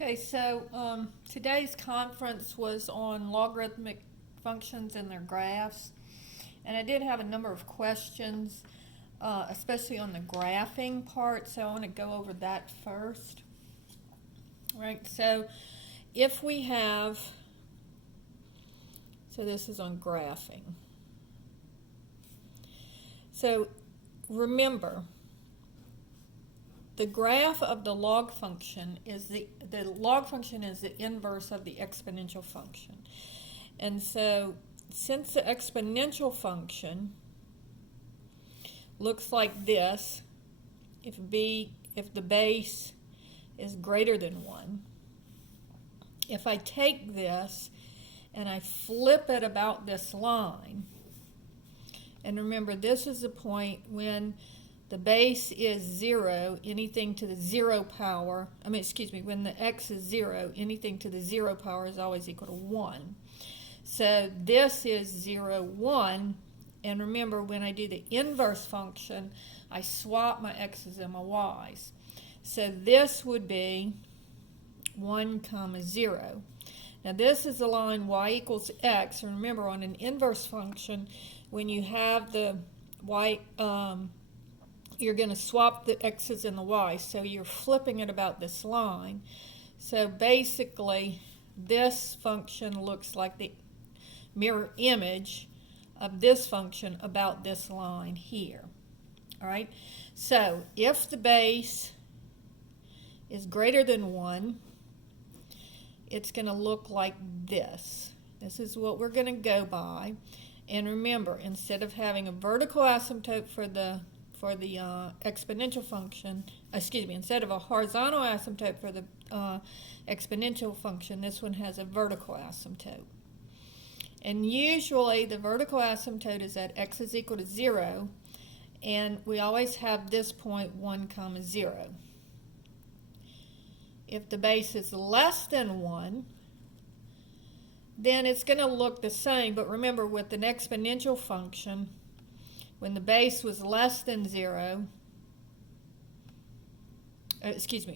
Okay, so today's conference was on logarithmic functions and their graphs, and I did have a number of questions, especially on the graphing part, so I want to go over that first. Right, so if we have, so this is on graphing. So remember, the graph of the log function is the log function is the inverse of the exponential function. And so since the exponential function looks like this, if the base is greater than 1, if I take this and I flip it about this line, and remember this is the point when the base is 0, anything to the 0 power, when the x is 0, anything to the 0 power is always equal to 1. So this is 0, 1, and remember when I do the inverse function, I swap my x's and my y's. So this would be 1, 0. Now this is the line y equals x, and remember on an inverse function, when you have the y, you're going to swap the x's and the y's, so you're flipping it about this line. So basically, this function looks like the mirror image of this function about this line here. All right, so if the base is greater than 1, it's going to look like this. This is what we're going to go by. And remember, instead of having a vertical asymptote for the exponential function, instead of a horizontal asymptote for the exponential function, this one has a vertical asymptote. And usually the vertical asymptote is at x is equal to 0, and we always have this point 1, 0. If the base is less than 1, then it's going to look the same, but remember with an exponential function, when the base was less than 0,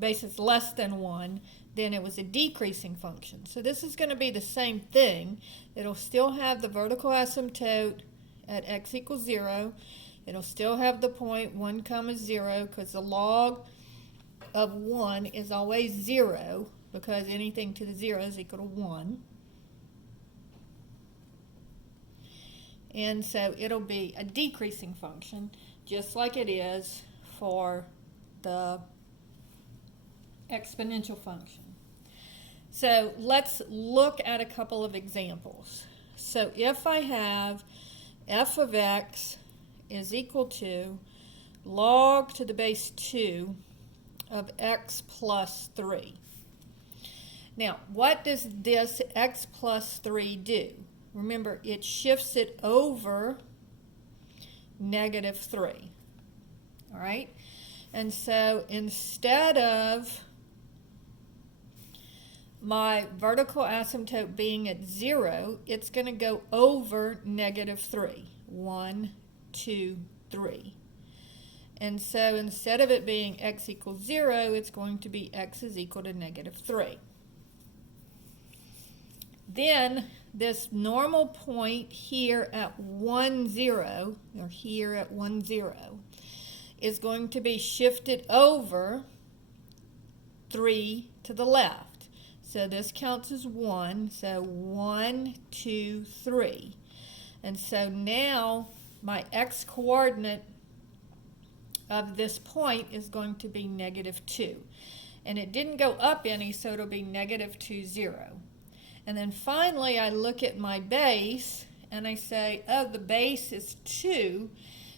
base is less than 1, then it was a decreasing function. So this is going to be the same thing. It'll still have the vertical asymptote at x equals 0. It'll still have the point 1, 0, because the log of 1 is always 0, because anything to the 0 is equal to 1. And so it'll be a decreasing function, just like it is for the exponential function. So let's look at a couple of examples. So if I have f of x is equal to log to the base 2 of x plus 3. Now, what does this x plus 3 do? Remember, it shifts it over -3. All right? And so instead of my vertical asymptote being at 0, it's going to go over -3. 1, 2, 3. And so instead of it being x equals 0, it's going to be x is equal to -3. Then this normal point here at 1, 0, or here at 1, 0, is going to be shifted over 3 to the left. So this counts as 1, so 1, 2, 3. And so now my x-coordinate of this point is going to be -2. And it didn't go up any, so it'll be -2, 0. And then finally, I look at my base, and I say, oh, the base is 2,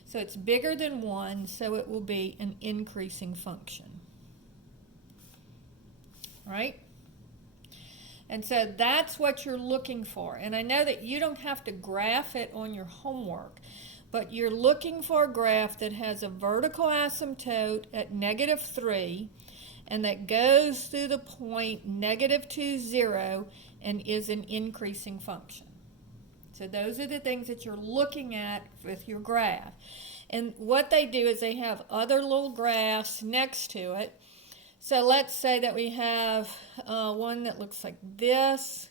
so it's bigger than 1, so it will be an increasing function. Right? And so that's what you're looking for. And I know that you don't have to graph it on your homework, but you're looking for a graph that has a vertical asymptote at -3, and that goes through the point -2, 0, and is an increasing function. So those are the things that you're looking at with your graph. And what they do is they have other little graphs next to it. So let's say that we have one that looks like this.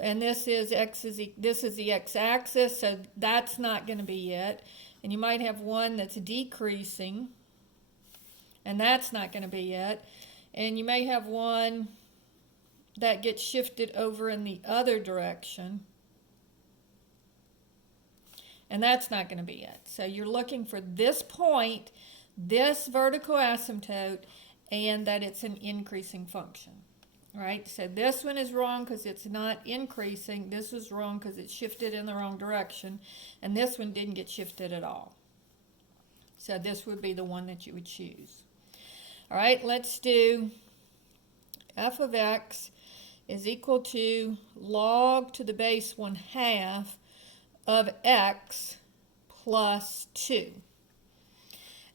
And this is this is the x-axis, so that's not going to be it. And you might have one that's decreasing, and that's not going to be it. And you may have one that gets shifted over in the other direction, and that's not going to be it. So you're looking for this point, this vertical asymptote, and that it's an increasing function. All right, so this one is wrong because it's not increasing. This is wrong because it's shifted in the wrong direction. And this one didn't get shifted at all. So this would be the one that you would choose. All right, let's do f of x is equal to log to the base 1/2 of x plus 2.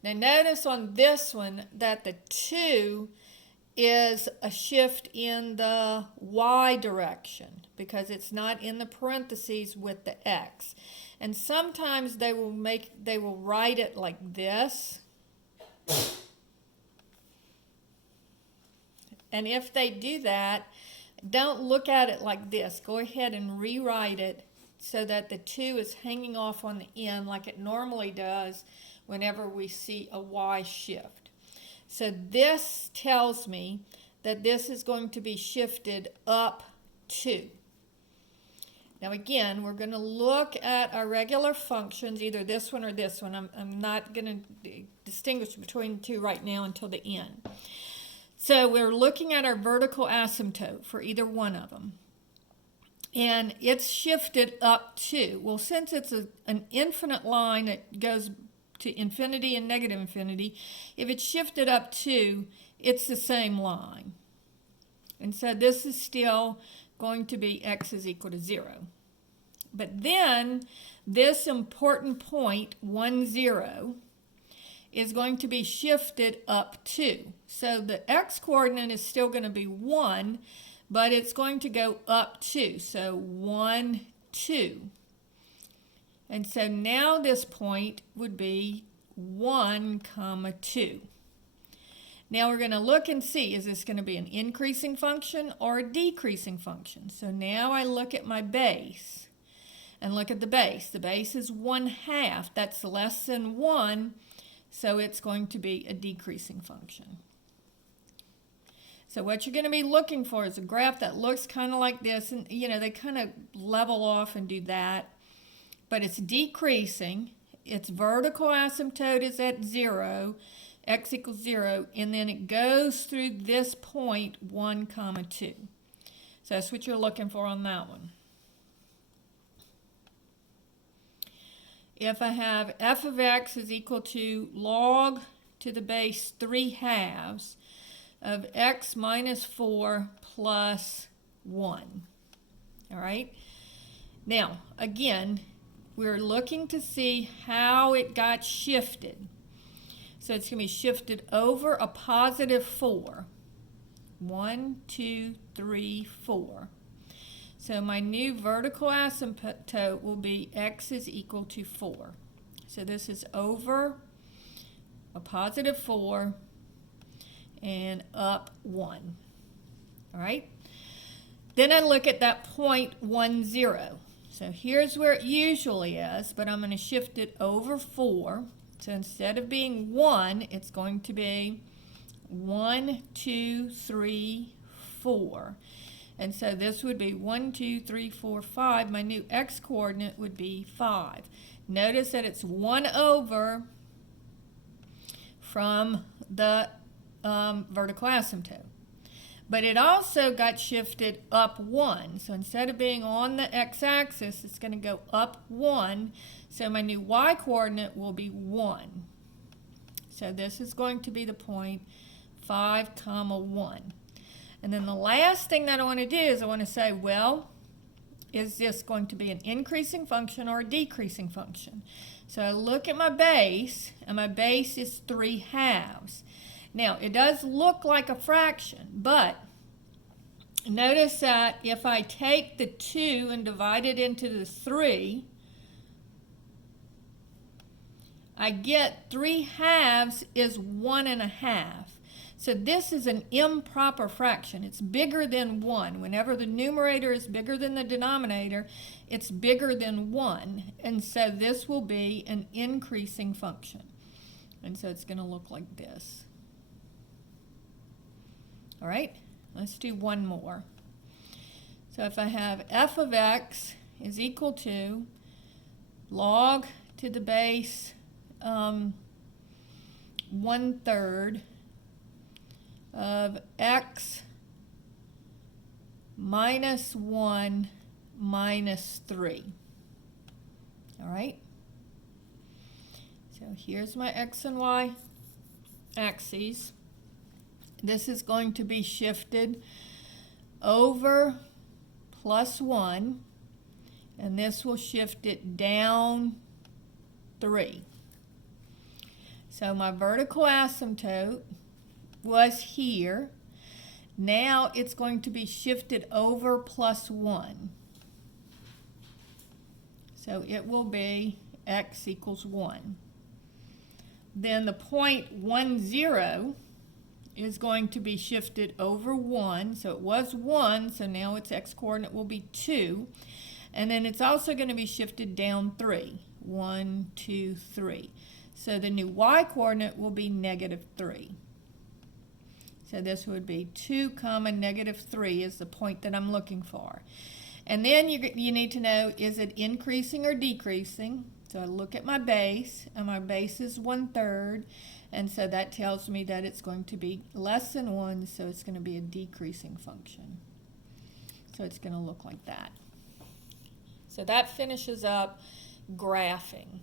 Now notice on this one that the 2 is a shift in the y direction because it's not in the parentheses with the x. And sometimes they will write it like this. And if they do that, don't look at it like this. Go ahead and rewrite it so that the 2 is hanging off on the end like it normally does whenever we see a y shift. So this tells me that this is going to be shifted up 2. Now again, we're going to look at our regular functions, either this one or this one. I'm not going to distinguish between the two right now until the end. So we're looking at our vertical asymptote for either one of them. And it's shifted up 2. Well, since it's an infinite line that goes to infinity and negative infinity, if it's shifted up 2, it's the same line. And so this is still going to be x is equal to 0. But then this important point, 1, 0, is going to be shifted up 2. So the x-coordinate is still going to be 1, but it's going to go up 2. So 1, 2. And so now this point would be 1, 2. Now we're going to look and see, is this going to be an increasing function or a decreasing function? So now I look at my base and look at the base. The base is 1/2. That's less than 1, so it's going to be a decreasing function. So what you're going to be looking for is a graph that looks kind of like this. And, you know, they kind of level off and do that. But it's decreasing, its vertical asymptote is at 0, x equals 0, and then it goes through this point, 1, 2. So that's what you're looking for on that one. If I have f of x is equal to log to the base 3/2 of x minus 4 plus 1. All right? Now, again, we're looking to see how it got shifted. So it's going to be shifted over a positive 4. 1, 2, 3, 4. So my new vertical asymptote will be x is equal to 4. So this is over a positive 4 and up 1. All right? Then I look at that point 1, 0. So here's where it usually is, but I'm going to shift it over 4. So instead of being 1, it's going to be 1, 2, 3, 4. And so this would be 1, 2, 3, 4, 5. My new x-coordinate would be 5. Notice that it's 1 over from the vertical asymptote. But it also got shifted up 1. So instead of being on the x-axis, it's going to go up 1. So my new y-coordinate will be 1. So this is going to be the point 5, 1. And then the last thing that I want to do is I want to say, well, is this going to be an increasing function or a decreasing function? So I look at my base, and my base is 3/2. Now, it does look like a fraction, but notice that if I take the 2 and divide it into the 3, I get 3/2 is 1.5. So this is an improper fraction. It's bigger than 1. Whenever the numerator is bigger than the denominator, it's bigger than 1. And so this will be an increasing function. And so it's going to look like this. All right, let's do one more. So if I have f of x is equal to log to the base 1/3 of x minus 1 minus 3. All right? So here's my x and y axes. This is going to be shifted over +1, and this will shift it down 3. So my vertical asymptote was here. Now it's going to be shifted over +1. So it will be x equals 1. Then the point 1, 0 is going to be shifted over 1. So it was 1, so now its x-coordinate will be 2. And then it's also going to be shifted down 3. 1, 2, 3. So the new y-coordinate will be -3. So this would be 2, -3 is the point that I'm looking for. And then you need to know, is it increasing or decreasing? So I look at my base, and my base is 1/3. And so that tells me that it's going to be less than 1, so it's going to be a decreasing function. So it's going to look like that. So that finishes up graphing.